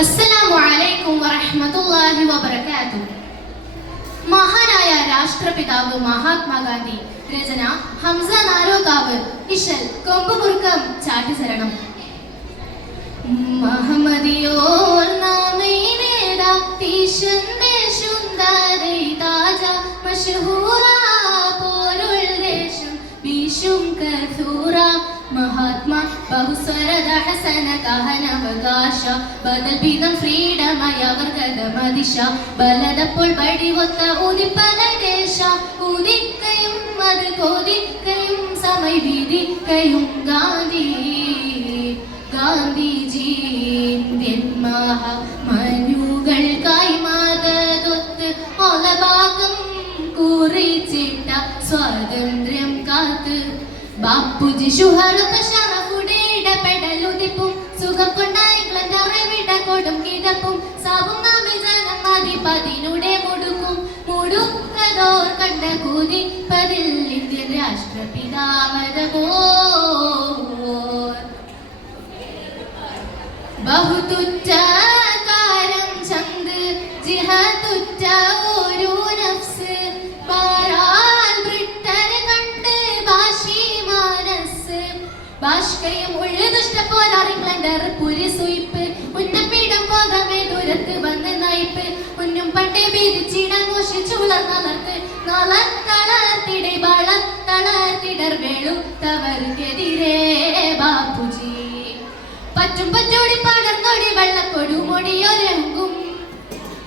അസ്സലാമു അലൈക്കും വറഹ്മത്തുള്ളാഹി വബറകാതുഹു. മഹാനായ രാഷ്ട്രപിതാവ് മഹാത്മാഗാന്ധി. രചന ഹംസ നാരോകാവ്. ഇശൽ കൊമ്പുമുറുക്കം ചാട്ടിസരണം. മഹമ്മദിയോർ നാമൈനേദാ തീശന്തേ ശുന്ദരൈ താജ മശ്ഹൂറാ പോരുൾ ദേശം ബീശും കസൂറ മഹാത്മാ ബഹുസ്വരത ഹസന കഹനവകാശ ബദൽ ബീദം ഫ്രീഡമയവർഗത മദിശ ബലതപ്പോൾ ബടിവൊത്ത ഉദിപ്പല ദേശ ഉദിക്കയും അത് കൊതിക്കയും സമയ വിധിക്കയും ഗാന്ധി ഗാന്ധിജി മനുകൾക്കായി മതതൊത്ത് ഒലഭാഗം കുറിച്ചിട്ട സ്വാതന്ത്ര്യം കാത്ത് ബാപ്പുജി ശുഹറത്ത ഷറഫുടെ ഇടപെടലുതിപ്പും സുഖം കൊണ്ടായിവിട കൊടും കിടപ്പും സാബും നാമി ജനം മതിപതിനുടെ മുടുക്കും മുടുക്കതോർ കണ്ട കുതിപ്പതിൽ ഇന്ത്യൻ രാഷ്ട്രപിതാവതോ ബഹുതുറ്റ കാരം ചന്ദ് ജിഹതുറ്റ ഒരു നഫ്സ് പാരാൽ ബ്രിട്ടൻ കണ്ട് ഭാഷി മനസ്സ് ഭാഷ്കയും ഉള്ളു ദുഷ്ടപ്പോലാർ ഇംഗ്ലണ്ടർ പുരി സുയിപ്പ് ഉന്നപ്പീഠം പോകമേ ദൂരത്ത് വന്ന് നയിപ്പ് മുന്നും പണ്ടേ ബീതിച്ചിടം മോഷിച്ചുളർന്നലർത്ത് നാളത്തളർത്തിടെ വളത്തളർത്തിടർ വേളുത്തവർക്കെതിരെ ബാപ്പുജി പറ്റും പറ്റോടി പടർന്നോടി വെള്ളക്കൊടുമൊടിയൊരങ്കും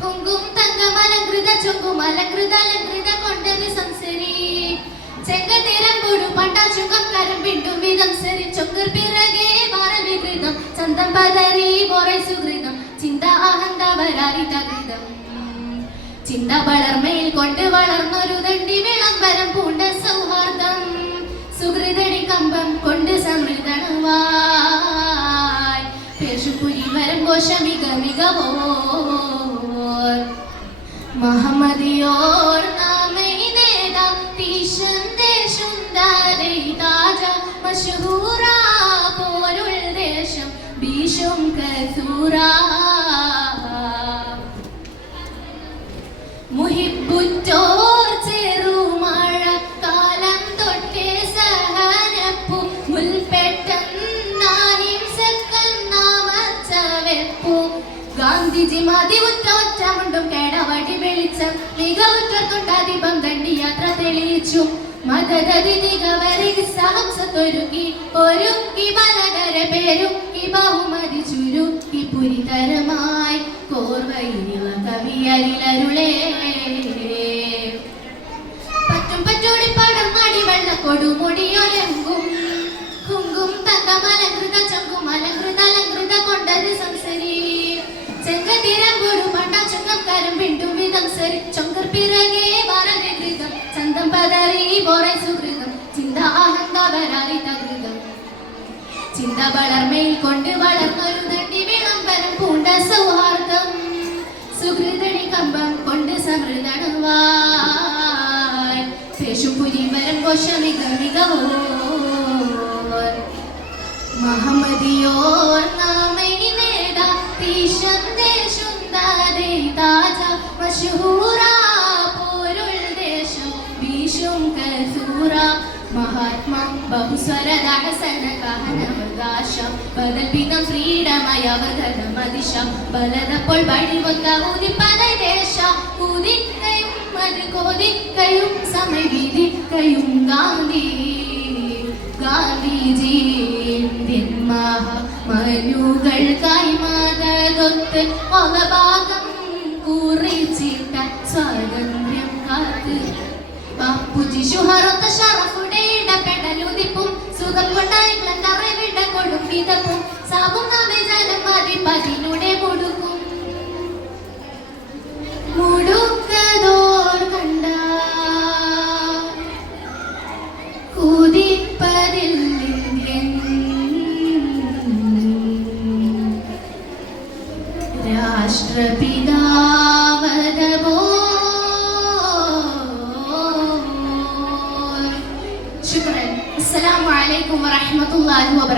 പൊങ്കും തങ്കമലങ്കൃത ചൊങ്കും അലങ്കൃത കൊണ്ടത് സംസരി ചെങ്കതിരമ്പൊടു പണ്ടാച്ചുങ്കരം പിണ്ടും വിധം സരി ചൊങ്കർ പിറകെ ഭാരവികൃതം ചന്തം പതറി പോറെ സുഹൃതം ചിന്ത അഹന്ത വരാരി തകൃതം ചിന്ത വളർമയിൽ കൊണ്ട് വളർന്നൊരു ദണ്ഡി വിളംബരം പൂണ്ട സൗഹാർദ്ദം സുഹൃദടി കമ്പം കൊണ്ട് സമൃദ്ധണവായ് പേശുപുരി വരം ഘോഷമിക മികവോർ മഹമ്മദിയോർ നാമൈനേദാ തീശന്തേ ശുന്ദരൈ താജ മശ്ഹൂറാ പോരുൾ ദേശം ബീശും കസൂറാ മുഹിബുറ്റോർ ചെറുമഴ കാലം തൊട്ടേ സഹനപ്പു മുൽപ്പെട്ടെന്നാഹിംസക്കന്നാമച്ചവെപ്പു ഗാന്ധിജി മതി ഉറ്റമുണ്ടും കേടവടി വെളിച്ചം മികവുറ്റൊണ്ടാതിപം ദണ്ഡി യാത്ര തെളിയിച്ചു മതദതികവരികി സഹംസത്തൊരുക്കി ഒരുക്കി ബലകര പേരുക്കി ബഹുമതി ചുരുക്കി പുരിതരമായി കോർവയിലുള്ള കവിയരിലരുളേ പറ്റും പറ്റോടി പടർന്നടി വെള്ളക്കൊടുമുടിയൊരങ്കും കുങ്കും തങ്കമലങ്കൃത ചങ്കും അലങ്കൃത കൊണ്ടത് സംസരി ചെങ്കതിരമ്പൊടു പണ്ടാച്ചുങ്കരം പിണ്ടും വിധം സരി ചൊങ്കർ പിറകെ ഭാരവികൃതം ചന്തം പതറി പോറെ സുഹൃതം ചിന്ത അഹന്ത വരാരി തകൃതം ചിന്ത വളർമയിൽ കൊണ്ട് വളർന്നൊരു ദണ്ഡി വിളംബരം പൂണ്ട സൗഹാർദ്ദം സുഹൃദടി കമ്പം കൊണ്ട് സമൃദ്ധണവായ് പേശുപുരി വരം ഘോഷമിക മികവോർ മഹമ്മദിയോർ നാമൈനേദാ തീശന്തേ ശുന്ദരൈ താജ മശ്ഹൂറാ പോരുൾ ദേശം ബീശും കസൂറ മഹാത്മാ ബഹുസ്വരത ഹസന കഹനവകാശ ബദൽ ബീദം ഫ്രീഡമയവർഗത മദിശ ബലതപ്പോൾ ബടിവൊത്ത ഉദിപ്പല ദേശ ഉദിക്കയും അത് കൊതിക്കയും സമയ വിധിക്കയും ഗാന്ധി ഗാന്ധിജി മനുകൾക്കായി മതതൊത്ത് ഒലഭാഗം കുറിച്ചിട്ട സ്വാതന്ത്ര്യം കാത്ത് ബാപ്പുജി ശുഹറത്ത ഷറഫുടെ ഇടപെടലുതിപ്പും സുഖം കൊണ്ടായിവിട കൊടും വിധപ്പും സാബും നാമി ജനം മതിപതിനുടെ മുടുക്കും മുടുക്കതോർ കണ്ട കുതിപ്പതിൽ ഇന്ത്യൻ രാഷ്ട്രപിതാവതോ ശുക്രൻ. അസ്സലാമു അലൈക്കും വറഹ്മത്തുള്ളാഹി വബറകാതുഹു.